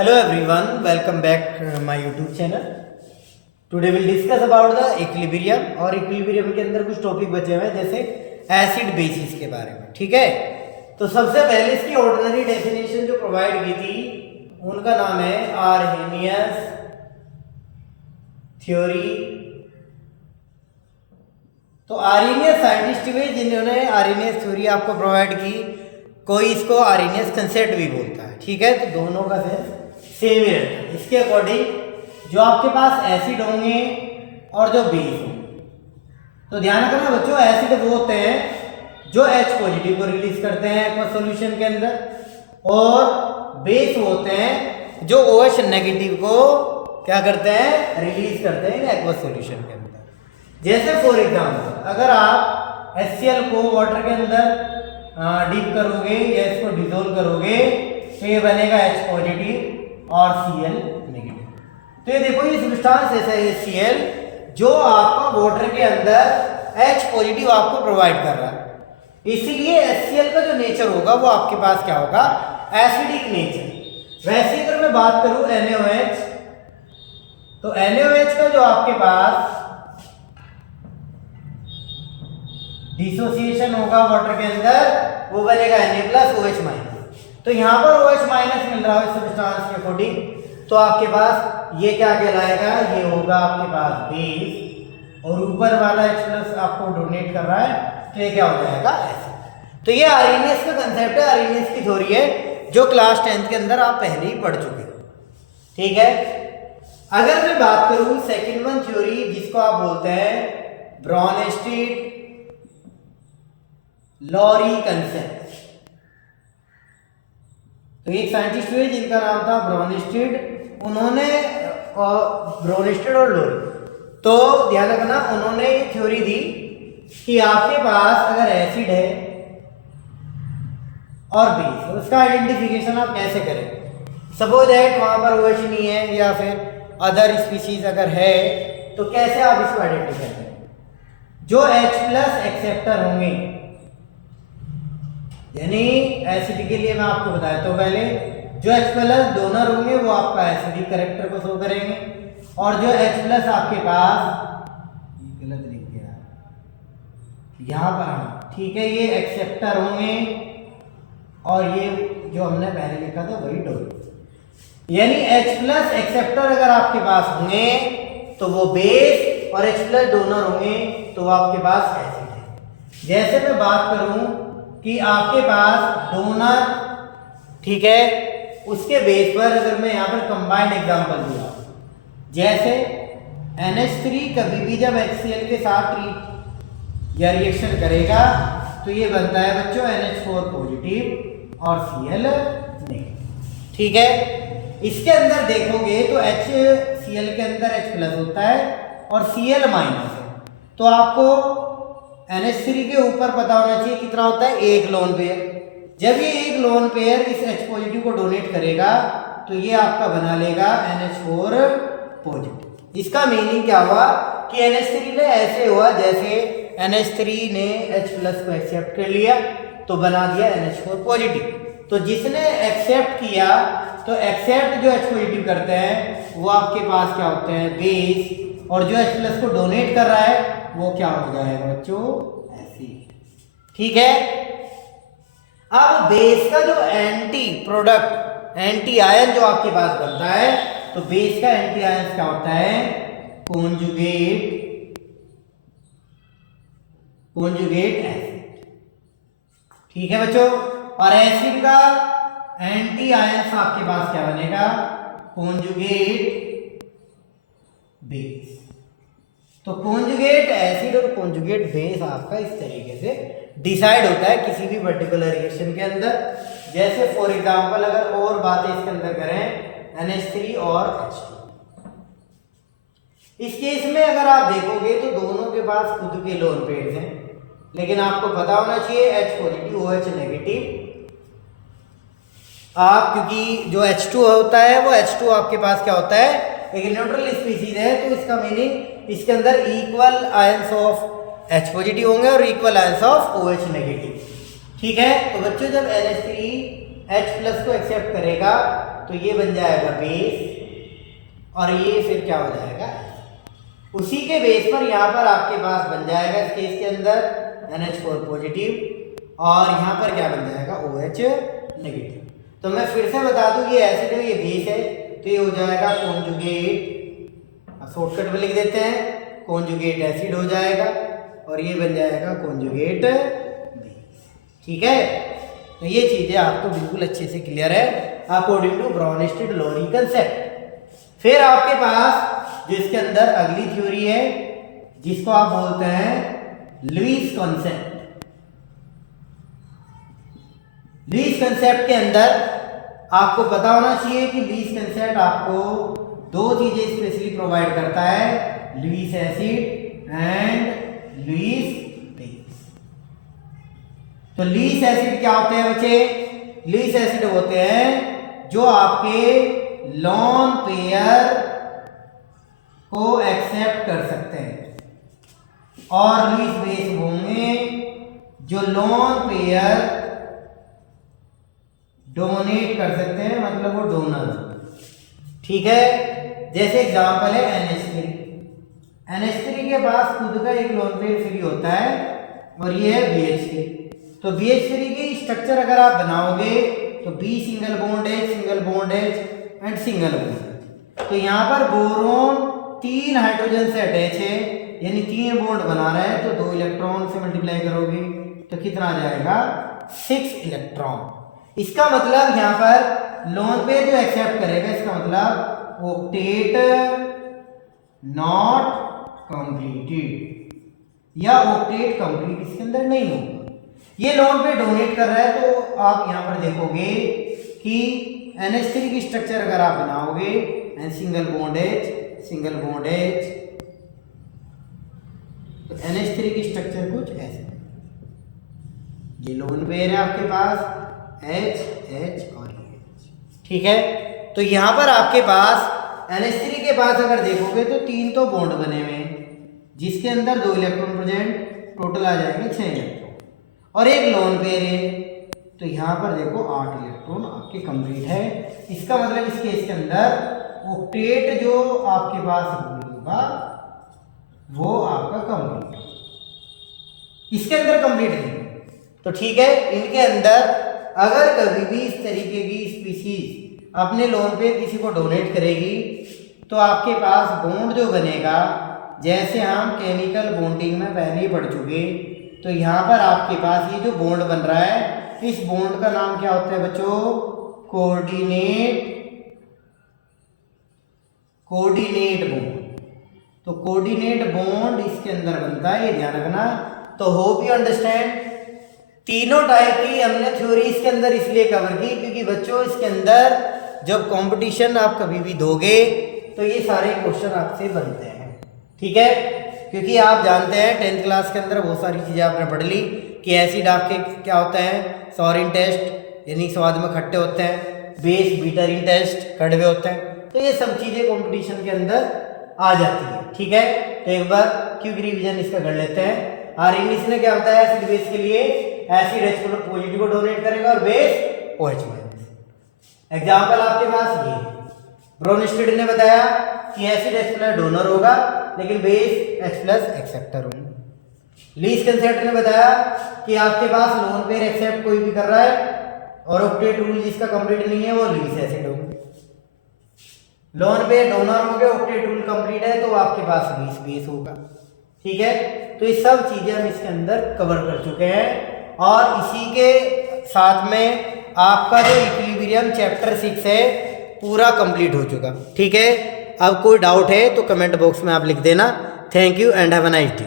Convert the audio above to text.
Hello everyone, welcome back to my YouTube channel. Today we'll discuss about the equilibrium और equilibrium के अंदर कुछ topic बचे हुए हैं जैसे एसिड बेसिस के बारे में. ठीक है, तो सबसे पहले इसकी ऑर्डिनरी डेफिनेशन जो प्रोवाइड की थी उनका नाम है आर्हेनियस थ्योरी. तो आर्हेनियस साइंटिस्ट हुए जिन्होंने आर्हेनियस थ्योरी आपको प्रोवाइड की. कोई इसको आर्हेनियस कंसेप्ट भी बोलता है. ठीक है, तो दोनों का सेम ही रहता है. इसके अकॉर्डिंग जो आपके पास एसिड होंगे और जो बेस होंगे, तो ध्यान रखना बच्चों, एसिड वो होते हैं जो H पॉजिटिव को रिलीज करते हैं एक्वस सॉल्यूशन के अंदर, और बेस वो होते हैं जो OH नेगेटिव को क्या करते हैं, रिलीज करते हैं एक्वस सॉल्यूशन के अंदर. जैसे फॉर एग्जाम्पल अगर आप HCl को वाटर के अंदर डीप करोगे या इसको डिजोल्व करोगे तो ये बनेगा H पॉजिटिव और Cl नेगेटिव. तो ये देखो ये सब्सटेंस ऐसा है Cl जो आपका वाटर के अंदर H पॉजिटिव आपको प्रोवाइड कर रहा है. इसीलिए HCl का जो नेचर होगा वो आपके पास क्या होगा, एसिडिक नेचर. वैसे अगर मैं बात करूं NaOH, तो NaOH का जो आपके पास डिसोसिएशन होगा वाटर के अंदर वो बनेगा Na+OH-. तो यहाँ पर OH- मिल रहा है सब्सटेंस के अकॉर्डिंग, तो आपके पास ये क्या कहलाएगा, ये होगा आपके पास बेस, और ऊपर वाला H+ आपको डोनेट कर रहा है तो ये क्या हो जाएगा, एसिड. तो ये आर्हेनियस का कंसेप्ट है, आर्हेनियस की थ्योरी है जो क्लास 10th के अंदर आप पहले ही पढ़ चुके हो. ठीक है, अगर मैं बात करूं सेकंड वन थ्योरी जिसको आप बोलते हैं ब्रॉनस्टीड लॉरी कंसेप्ट. तो एक साइंटिस्ट हुए जिनका नाम था ब्रॉनस्टीड, उन्होंने ब्रॉनस्टीड और लोरी, तो ध्यान रखना उन्होंने ये थ्योरी दी कि आपके पास अगर एसिड है और बेस, तो उसका आइडेंटिफिकेशन आप कैसे करें. सपोज दैट वहां पर OH नहीं है या फिर अदर स्पीशीज अगर है तो कैसे आप इसको आइडेंटिफाई करें. जो H+ एक्सेप्टर होंगे, यानी एसिड के लिए मैं आपको बताया तो पहले जो H+ डोनर होंगे वो आपका एसिडिक कैरेक्टर को शो करेंगे, और जो H+ आपके पास गलत लिख दिया यहाँ पर, ठीक है, ये एक्सेप्टर होंगे और ये जो हमने पहले लिखा था वही डोनर. यानी H+ एक्सेप्टर अगर आपके पास होंगे तो वो बेस, और H+ डोनर होंगे तो वो आपके पास एसिड है. जैसे मैं बात करूं कि आपके पास डोनर, ठीक है, उसके बेस पर अगर मैं यहाँ पर कंबाइंड एग्जांपल दूंगा, जैसे NH3 कभी भी जब HCl के साथ ट्रीट या रिएक्शन करेगा तो ये बनता है बच्चों NH4 पॉजिटिव और Cl नेगेटिव. ठीक है, इसके अंदर देखोगे तो HCl के अंदर H+ होता है और Cl- है. तो आपको NH3 के ऊपर पता होना चाहिए कितना होता है, एक लोन पेयर. जब ये एक लोन पेयर इस H पॉजिटिव को डोनेट करेगा तो ये आपका बना लेगा NH4 पॉजिटिव. इसका मीनिंग क्या हुआ कि NH3 ने ऐसे हुआ जैसे NH3 ने H+ को एक्सेप्ट कर लिया तो बना दिया NH4 पॉजिटिव. तो जिसने एक्सेप्ट किया, तो एक्सेप्ट जो H पॉजिटिव करते हैं वो आपके पास क्या होते हैं, बेस, और जो H+ को डोनेट कर रहा है वो क्या हो जाएगा बच्चों, एसिड. ठीक है, अब बेस का जो एंटी प्रोडक्ट, एंटी आयन जो आपके पास बनता है, तो बेस का एंटी आयन क्या होता है, कॉन्जुगेट एसिड. ठीक है बच्चों, और एसिड का एंटी आयन आपके पास क्या बनेगा, कॉन्जुगेट बेस. तो कॉन्जुगेट एसिड और कॉन्जुगेट बेस आपका इस तरीके से डिसाइड होता है किसी भी पर्टिकुलर रिएक्शन के अंदर. जैसे फॉर एग्जांपल अगर और बातें इसके अंदर करें NH3 और H2, इस केस में अगर आप देखोगे तो दोनों के पास खुद के लोन पेयर्स हैं, लेकिन आपको पता होना चाहिए H पॉजिटिव OH नेगेटिव. आप क्योंकि जो H2 होता है वो H2 आपके पास क्या होता है, एक न्यूट्रल स्पीशीज है, तो इसका मीनिंग इसके अंदर equal ions of H positive होंगे और equal ions of OH negative. ठीक है, तो बच्चों जब NH3 H+ को एक्सेप्ट करेगा तो ये बन जाएगा बेस और ये फिर क्या हो जाएगा, उसी के बेस पर यहाँ पर आपके पास बन जाएगा इस केस के अंदर NH4 पॉजिटिव और यहाँ पर क्या बन जाएगा OH नेगेटिव। तो मैं फिर से बता दूं ये एसिड है ये बेस है, तो ये हो जाएगा कॉन्जुगेट, शॉर्टकट में लिख देते हैं कॉन्जुगेट एसिड हो जाएगा और ये बन जाएगा कॉन्जुगेट बेस। ठीक है, तो ये चीजें आपको बिल्कुल अच्छे से क्लियर है अकॉर्डिंग टू ब्राउनिस्ट-लोरी कंसेप्ट। फिर आपके पास जो इसके अंदर अगली थ्योरी है जिसको आप बोलते हैं लुईस कॉन्सेप्ट। लुईस कॉन्सेप्ट के अंदर आपको पता होना चाहिए कि लुईस कॉन्सेप्ट आपको दो चीजें स्पेशली प्रोवाइड करता है, Lewis acid and Lewis base. तो लुईस एसिड क्या होते हैं बच्चे, लुईस एसिड होते हैं जो आपके लॉन पेयर को एक्सेप्ट कर सकते हैं और लुईस बेस होंगे जो लॉन पेयर डोनेट कर सकते हैं, मतलब वो डोनर। ठीक है, जैसे एग्जांपल है NH3। NH3 के पास खुद का एक लोन पेयर फ्री होता है और ये है BH3। तो BH3 की स्ट्रक्चर अगर आप बनाओगे तो B single bond H and single bond. तो यहाँ पर बोरोन 3 हाइड्रोजन से अटैच है यानी 3 बॉन्ड बना रहा है, तो 2 इलेक्ट्रॉन से मल्टीप्लाई करोगे तो कितना आ जाएगा 6 इलेक्ट्रॉन। इसका मतलब यहाँ पर लोन पेयर जो एक्सेप्ट करेगा इसका मतलब ऑक्टेट नॉट कंप्लीटेड या ऑक्टेट कंप्लीट इसके अंदर नहीं होगा। ये लोन पे डोनेट कर रहा है तो आप यहाँ पर देखोगे कि NH3 की स्ट्रक्चर अगर आप बनाओगे एंड सिंगल बॉन्ड H, तो NH3 की स्ट्रक्चर कुछ ऐसे, ये लोन पेयर है आपके पास H और H। ठीक है, तो यहां पर आपके पास NH3 के पास अगर देखोगे तो 3 तो बॉन्ड बने हुए हैं जिसके अंदर 2 इलेक्ट्रॉन प्रेजेंट, टोटल आ जाएंगे 6 इलेक्ट्रॉन और एक लोन पेयर है, तो यहां पर देखो 8 इलेक्ट्रॉन आपके कंप्लीट है। इसका मतलब इस केस के अंदर ऑक्टेट जो आपके पास होगा वो आपका कंप्लीट है, इसके अंदर कंप्लीट नहीं। तो ठीक है, इनके अंदर अगर कभी भी इस तरीके की स्पीशीज अपने लोन पे किसी को डोनेट करेगी तो आपके पास बॉन्ड जो बनेगा, जैसे हम केमिकल बॉन्डिंग में पहले ही पढ़ चुके, तो यहाँ पर आपके पास ये जो बॉन्ड बन रहा है इस बॉन्ड का नाम क्या होता है बच्चों, कोऑर्डिनेट बॉन्ड। तो कोऑर्डिनेट बॉन्ड इसके अंदर बनता है, ये ध्यान रखना। तो होप यू अंडरस्टैंड। तीनों टाइप की हमने थ्योरी इसके अंदर इसलिए कवर की क्योंकि बच्चों इसके अंदर जब कंपटीशन आप कभी भी दोगे तो ये सारे क्वेश्चन आपसे बनते हैं। ठीक है, क्योंकि आप जानते हैं 10th क्लास के अंदर बहुत सारी चीज़ें आपने पढ़ ली कि एसिड आपके क्या होता है, सॉरिन टेस्ट यानी स्वाद में खट्टे होते हैं, बेस बीटरिन टेस्ट कड़वे होते हैं, तो ये सब चीज़ें कंपटीशन के अंदर आ जाती है। ठीक है, तो एक बार क्विक रिवीजन इसका कर लेते हैं। आर्गेनिस ने क्या बताया, एसिड बेस के लिए एसिड H पॉजिटिव को डोनेट करेगा और बेस OH माइनस। एग्जाम्पल आपके पास ये ब्रोनिस्टेड ने बताया कि एसिड H+ डोनर होगा लेकिन बेस H+ एक्सेप्टर होगा। लुईस कॉन्सेप्ट ने बताया कि आपके पास लोन पेयर एक्सेप्ट कोई भी कर रहा है और ऑक्टेट रूल जिसका कंप्लीट नहीं है वो लुईस एसिड होगा। लोन पेयर डोनर हो गए, ऑक्टेट रूल कंप्लीट है तो आपके पास लुईस बेस होगा। ठीक है, तो ये सब चीजें हम इसके अंदर कवर कर चुके हैं और इसी के साथ में आपका जो इक्विलिब्रियम चैप्टर 6 है पूरा कंप्लीट हो चुका। ठीक है, अब कोई डाउट है तो कमेंट बॉक्स में आप लिख देना। Thank you and have a nice day.